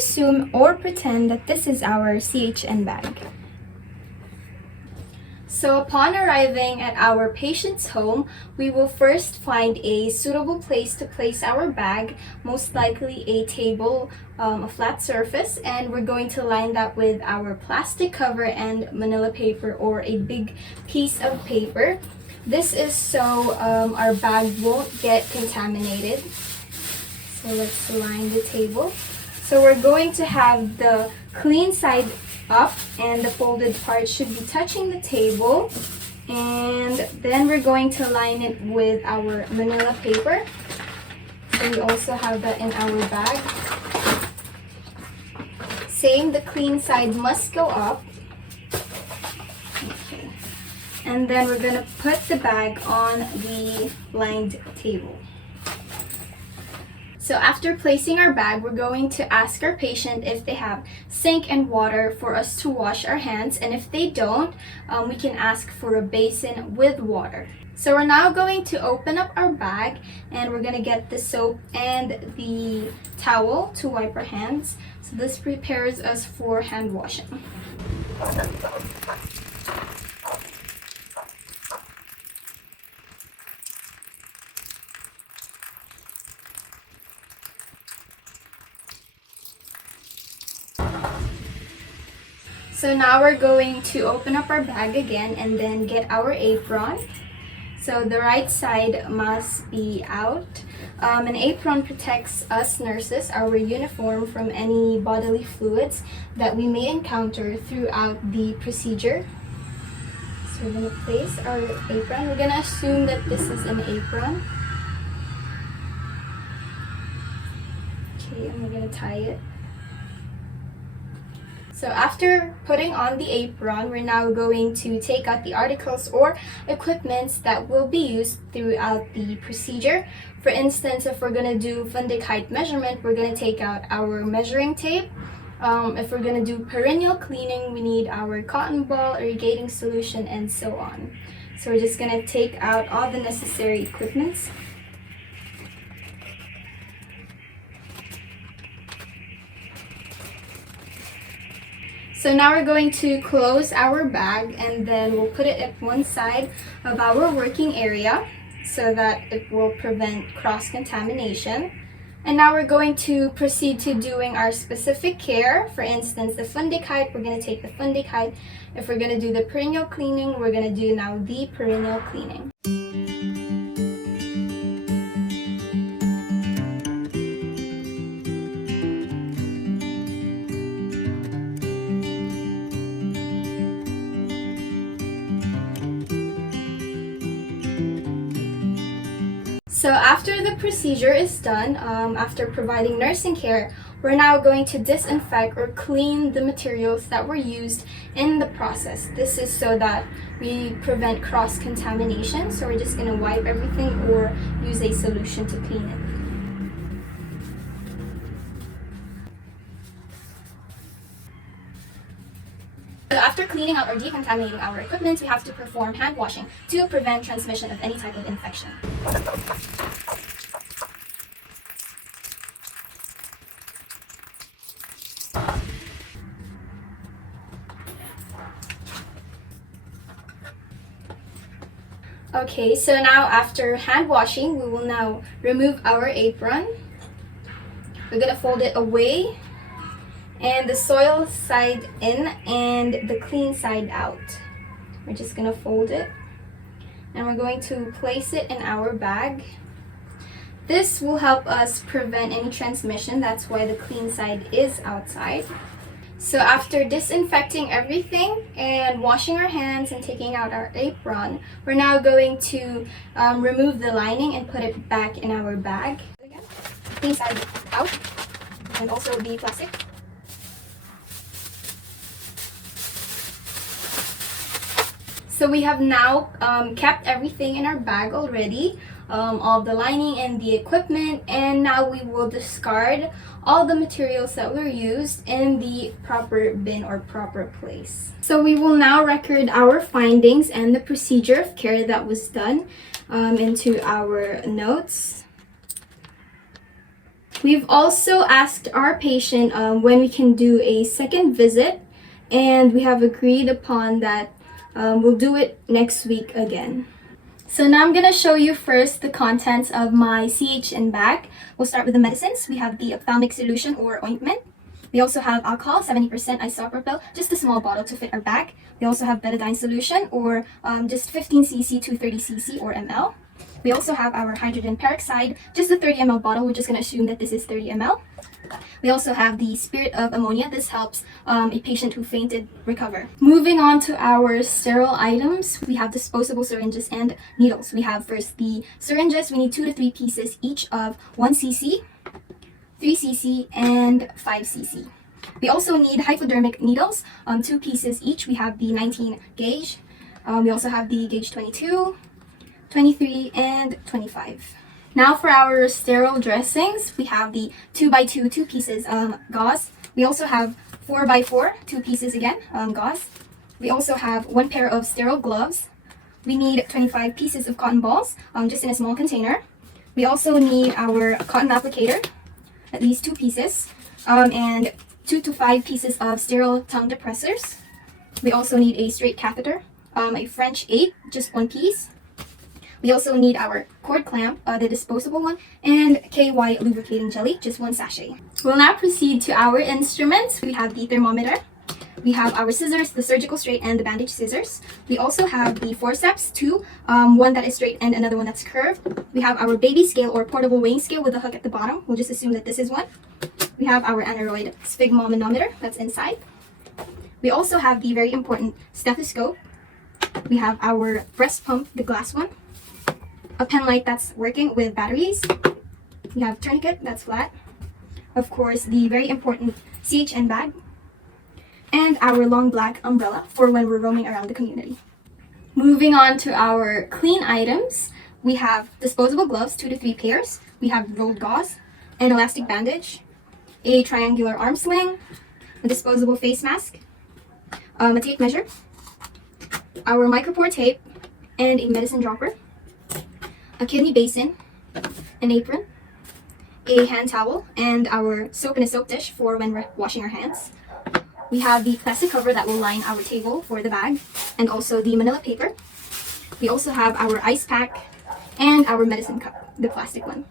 assume or pretend that this is our CHN bag. So upon arriving at our patient's home, we will first find a suitable place to place our bag, most likely a table, a flat surface, and we're going to line that with our plastic cover and manila paper or a big piece of paper. This is so our bag won't get contaminated. So let's line the table. So we're going to have the clean side up and the folded part should be touching the table, and then we're going to line it with our manila paper. So we also have that in our bag. Same, the clean side must go up. Okay. And then we're going to put the bag on the lined table. So after placing our bag, we're going to ask our patient if they have sink and water for us to wash our hands, and if they don't, we can ask for a basin with water. So we're now going to open up our bag and we're going to get the soap and the towel to wipe our hands. So this prepares us for hand washing. So now we're going to open up our bag again and then get our apron. So the right side must be out. An apron protects us nurses, our uniform, from any bodily fluids that we may encounter throughout the procedure. So we're going to place our apron. We're going to assume that this is an apron. Okay, and we're going to tie it. So after putting on the apron, we're now going to take out the articles or equipments that will be used throughout the procedure. For instance, if we're going to do fundic height measurement, we're going to take out our measuring tape. If we're going to do perineal cleaning, we need our cotton ball, irrigating solution, and so on. So we're just going to take out all the necessary equipments. So now we're going to close our bag and then we'll put it at one side of our working area so that it will prevent cross-contamination. And now we're going to proceed to doing our specific care. For instance, the fundic height, we're going to take the fundic height. If we're going to do the perineal cleaning, we're going to do now the perineal cleaning. So after the procedure is done, after providing nursing care, we're now going to disinfect or clean the materials that were used in the process. This is so that we prevent cross-contamination. So we're just going to wipe everything or use a solution to clean it. So after cleaning out or decontaminating our equipment, we have to perform hand washing to prevent transmission of any type of infection. Okay, so now after hand washing, we will now remove our apron. We're going to fold it away, and the soil side in and the clean side out. We're just going to fold it and we're going to place it in our bag. This will help us prevent any transmission. That's why the clean side is outside. So after disinfecting everything and washing our hands and taking out our apron, we're now going to remove the lining and put it back in our bag. Again, clean side out and also the plastic. So we have now kept everything in our bag already, all the lining and the equipment, and now we will discard all the materials that were used in the proper bin or proper place. So we will now record our findings and the procedure of care that was done into our notes. We've also asked our patient when we can do a second visit, and we have agreed upon that we'll do it next week again. So now I'm gonna show you first the contents of my CHN bag. We'll start with the medicines. We have the ophthalmic solution or ointment. We also have alcohol, 70% isopropyl, just a small bottle to fit our bag. We also have betadine solution or just 15 cc to 30 cc or ml. We also have our hydrogen peroxide, just a 30 ml bottle. We're just gonna assume that this is 30 ml. We also have the spirit of ammonia. This helps a patient who fainted recover. Moving on to our sterile items, we have disposable syringes and needles. We have first the syringes. We need 2 to 3 pieces each of 1 cc, 3 cc, and 5 cc. We also need hypodermic needles, 2 pieces each. We have the 19 gauge. We also have the gauge 22, 23, and 25. Now for our sterile dressings, we have the 2x2 2 pieces gauze. We also have 4x4 2 pieces again gauze. We also have 1 pair of sterile gloves. We need 25 pieces of cotton balls just in a small container. We also need our cotton applicator, at least 2 pieces, and 2 to 5 pieces of sterile tongue depressors. We also need a straight catheter, a French 8, just 1 piece. We also need our cord clamp, the disposable one, and KY lubricating jelly, just 1 sachet. We'll now proceed to our instruments. We have the thermometer. We have our scissors, the surgical straight and the bandage scissors. We also have the forceps, 2, one that is straight and another one that's curved. We have our baby scale or portable weighing scale with a hook at the bottom. We'll just assume that this is one. We have our aneroid sphygmomanometer that's inside. We also have the very important stethoscope. We have our breast pump, the glass one. A pen light that's working with batteries. We have tourniquet that's flat. Of course, the very important CHN bag. And our long black umbrella for when we're roaming around the community. Moving on to our clean items, we have disposable gloves, 2 to 3 pairs. We have rolled gauze, an elastic bandage, a triangular arm sling, a disposable face mask, a tape measure, our micropore tape, and a medicine dropper, a kidney basin, an apron, a hand towel, and our soap in a soap dish for when we're washing our hands. We have the plastic cover that will line our table for the bag, and also the manila paper. We also have our ice pack and our medicine cup, the plastic one.